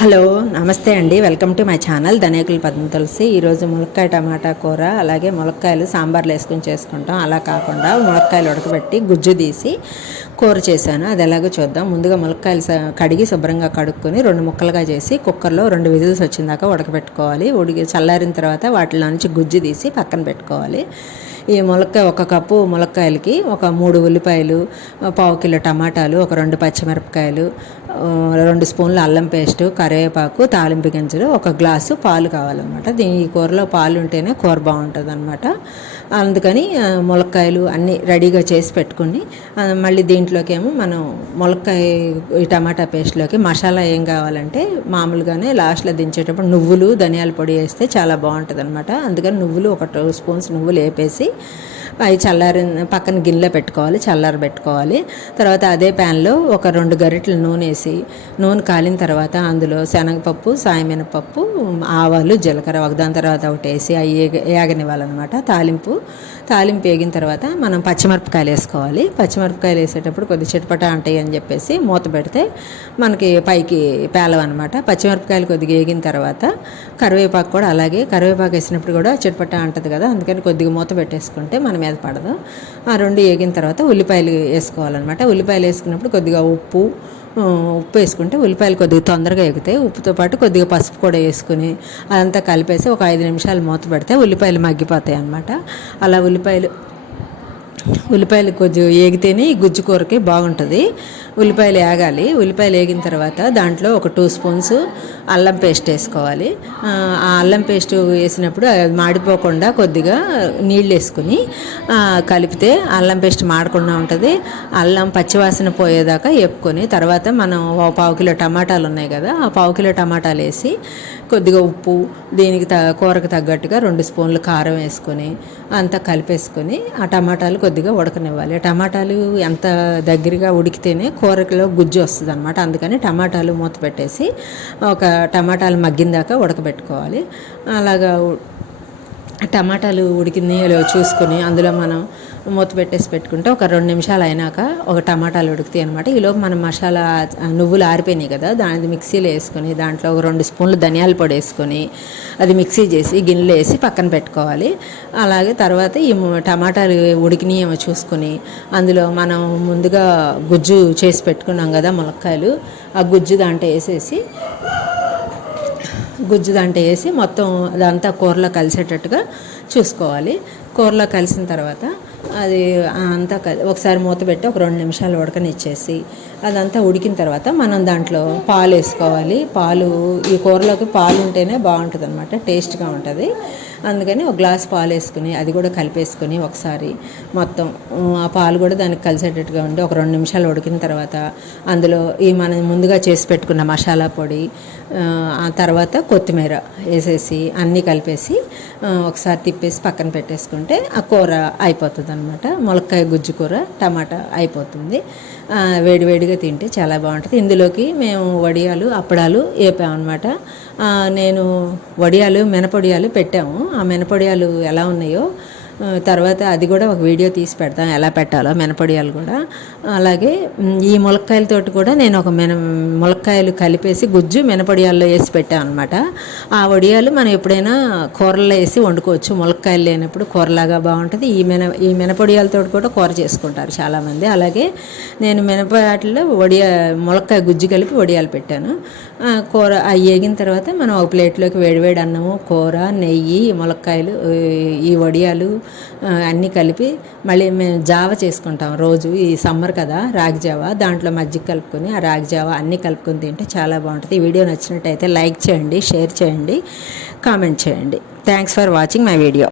Hello నమస్తే అండి, welcome to my channel Dhaniyakula Padma Tulasi. ఈరోజు ములక్కాయ టమాటా కూర, అలాగే ములక్కాయలు సాంబార్లు వేసుకొని చేసుకుంటాం. అలా కాకుండా ములక్కాయలు ఉడకబెట్టి గుజ్జు తీసి కూర చేశాను. అది ఎలాగో చూద్దాం. ముందుగా ములక్కాయలు కడిగి శుభ్రంగా కడుక్కొని 2 ముక్కలుగా చేసి కుక్కర్లో 2 విజిల్స్ వచ్చిందాకా ఉడకబెట్టుకోవాలి. చల్లారిన తర్వాత వాటిలో నుంచి గుజ్జు తీసి పక్కన పెట్టుకోవాలి. ఈ ములక్కాయ 1 కప్పు ములక్కాయలకి ఒక 3 ఉల్లిపాయలు, 1/4 కిలో టమాటాలు, ఒక 2 పచ్చిమిరపకాయలు, 2 స్పూన్ల అల్లం పేస్టు, కరివేపాకు, తాలింపు గింజలు, 1 గ్లాసు పాలు కావాలన్నమాట. ఈ కూరలో పాలు ఉంటేనే కూర బాగుంటుంది అనమాట. అందుకని ములక్కాయలు అన్నీ రెడీగా చేసి పెట్టుకుని మళ్ళీ దీంట్లోకి ఏమో మనం ములక్కాయ ఈ టమాటా పేస్ట్లోకి మసాలా ఏం కావాలంటే మామూలుగానే లాస్ట్లో దించేటప్పుడు నువ్వులు, ధనియాల పొడి వేస్తే చాలా బాగుంటుంది అనమాట. అందుకని నువ్వులు 1 2 స్పూన్స్ నువ్వులు వేపేసి అవి పక్కన గిన్నెలో పెట్టుకోవాలి, పెట్టుకోవాలి. తర్వాత అదే ప్యాన్లో ఒక 2 గరిటెలు నూనె వేసి, నూనె కాలిన తర్వాత అందులో శనగపప్పు, సాయమినపప్పు, ఆవాలు, జీలకర్ర ఒకదాని తర్వాత ఒకటి వేసి అవి ఏగనివ్వాలన్నమాట. తాలింపు వేగిన తర్వాత మనం పచ్చిమిరపకాయలు వేసుకోవాలి. పచ్చిమిరపకాయలు వేసేటప్పుడు కొద్ది చిటపట అంటాయి అని చెప్పేసి మూత పెడితే మనకి పైకి పేలవన్నమాట. పచ్చిమిరపకాయలు కొద్దిగా వేగిన తర్వాత కరివేపాకు కూడా అలాగే, కరివేపాకు వేసినప్పుడు కూడా చిటపట అంటుంది కదా, అందుకని కొద్దిగా మూత పెట్టేసుకుంటే మన మీద పడదు. ఆ 2 వేగిన తర్వాత ఉల్లిపాయలు వేసుకోవాలన్నమాట. ఉల్లిపాయలు వేసుకున్నప్పుడు కొద్దిగా ఉప్పు వేసుకుంటే ఉల్లిపాయలు కొద్దిగా తొందరగా ఎగుతాయి. ఉప్పుతో పాటు కొద్దిగా పసుపు కూడా వేసుకుని అదంతా కలిపేసి ఒక 5 నిమిషాలు మూత పెడితే ఉల్లిపాయలు మగ్గిపోతాయి అన్నమాట. అలా ఉల్లిపాయలు కొంచెం వేగితేనే ఈ గుజ్జు కూరకి బాగుంటుంది. ఉల్లిపాయలు వేగాలి. ఉల్లిపాయలు వేగిన తర్వాత దాంట్లో ఒక 2 స్పూన్స్ అల్లం పేస్ట్ వేసుకోవాలి. ఆ అల్లం పేస్ట్ వేసినప్పుడు అది మాడిపోకుండా కొద్దిగా నీళ్ళు వేసుకుని కలిపితే అల్లం పేస్ట్ మాడకుండా ఉంటుంది. అల్లం పచ్చివాసన పోయేదాకా వేపుకొని తర్వాత మనం 1/4 కిలో టమాటాలు ఉన్నాయి కదా, ఆ 1/4 కిలో టమాటాలు వేసి కొద్దిగా ఉప్పు, దీనికి కూరకు తగ్గట్టుగా 2 స్పూన్లు కారం వేసుకొని అంతా కలిపేసుకొని ఆ టమాటాలు కొద్దిగా ఉడకనివ్వాలి. టమాటాలు ఎంత దగ్గరగా ఉడికితేనే కూరలో గుజ్జు వస్తుంది అనమాట. అందుకని టమాటాలు మూత పెట్టేసి ఒక టమాటాలు మగ్గిందాకా ఉడకబెట్టుకోవాలి. అలాగా టమాటాలు ఉడికిందో చూసుకొని అందులో మనం మూత పెట్టేసి పెట్టుకుంటే ఒక 2 నిమిషాలు అయినాక ఒక టమాటాలు ఉడుకుతాయి అనమాట. ఈలోపు మనం మసాలా నువ్వులు ఆరిపోయినాయి కదా, దాని మిక్సీలో వేసుకొని దాంట్లో ఒక 2 స్పూన్లు ధనియాల పొడి వేసుకొని అది మిక్సీ చేసి గిన్నెలో వేసి పక్కన పెట్టుకోవాలి. అలాగే తర్వాత ఈ టమాటాలు ఉడికినాయేమో చూసుకొని అందులో మనం ముందుగా గుజ్జు చేసి పెట్టుకున్నాం కదా ములక్కాయలు, ఆ గుజ్జు దాంట్లో వేసి మొత్తం అదంతా కూరలో కలిసేటట్టుగా చూసుకోవాలి. కూరలో కలిసిన తర్వాత అది అంతా ఒకసారి మూత పెట్టి ఒక 2 నిమిషాలు ఉడకనిచ్చేసి అదంతా ఉడికిన తర్వాత మనం దాంట్లో పాలు వేసుకోవాలి. ఈ కూరలోకి పాలు ఉంటేనే బాగుంటుంది అనమాట, టేస్ట్గా ఉంటుంది. అందుకని 1 గ్లాస్ పాలు వేసుకుని అది కూడా కలిపేసుకొని ఒకసారి మొత్తం ఆ పాలు కూడా దానికి కలిసేటట్టుగా ఉండి ఒక 2 నిమిషాలు ఉడికిన తర్వాత అందులో మనం ముందుగా చేసి పెట్టుకున్న మసాలా పొడి, ఆ తర్వాత కొత్తిమీర వేసేసి అన్నీ కలిపేసి ఒకసారి తిప్పేసి పక్కన పెట్టేసుకుంటే ఆ కూర అయిపోతుంది అనమాట. ములక్కాయ గుజ్జు కూర టమాటా అయిపోతుంది. వేడివేడిగా తింటే చాలా బాగుంటుంది. ఇందులోకి మేము వడియాలు, అప్పడాలు వేపామన్నమాట. నేను మినపొడియాలు పెట్టాము. ఆ మినపొడియాలు ఎలా ఉన్నాయో తర్వాత అది కూడా ఒక వీడియో తీసి పెడతాం, ఎలా పెట్టాలో మినపొడియాలు కూడా. అలాగే ఈ ములక్కాయలతోటి కూడా నేను ఒక ములక్కాయలు కలిపేసి గుజ్జు మినపొడియాల్లో వేసి పెట్టాను అనమాట. ఆ వడియాలు మనం ఎప్పుడైనా కూరల్లో వేసి వండుకోవచ్చు. ములక్కాయలు లేనప్పుడు కూరలాగా బాగుంటుంది. ఈ మినపొడియాలతో కూడా కూర చేసుకుంటారు చాలామంది. అలాగే నేను మినపవాటిలో ములక్కాయ గుజ్జు కలిపి వడియాలు పెట్టాను. కూర అవి వేగిన తర్వాత మనం ఒక ప్లేట్లోకి వేడివేడి అన్నము, కూర, నెయ్యి, ములక్కాయలు, ఈ వడియాలు అన్నీ కలిపి మళ్ళీ మేము జావ చేసుకుంటాం రోజు. ఈ సమ్మర్ కదా, రాగి జావ, దాంట్లో మజ్జిగ కలుపుకొని ఆ రాగి జావ అన్నీ కలుపుకొని తింటే చాలా బాగుంటుంది. ఈ వీడియో నచ్చినట్టయితే లైక్ చేయండి, షేర్ చేయండి, కామెంట్ చేయండి. Thanks for watching my video.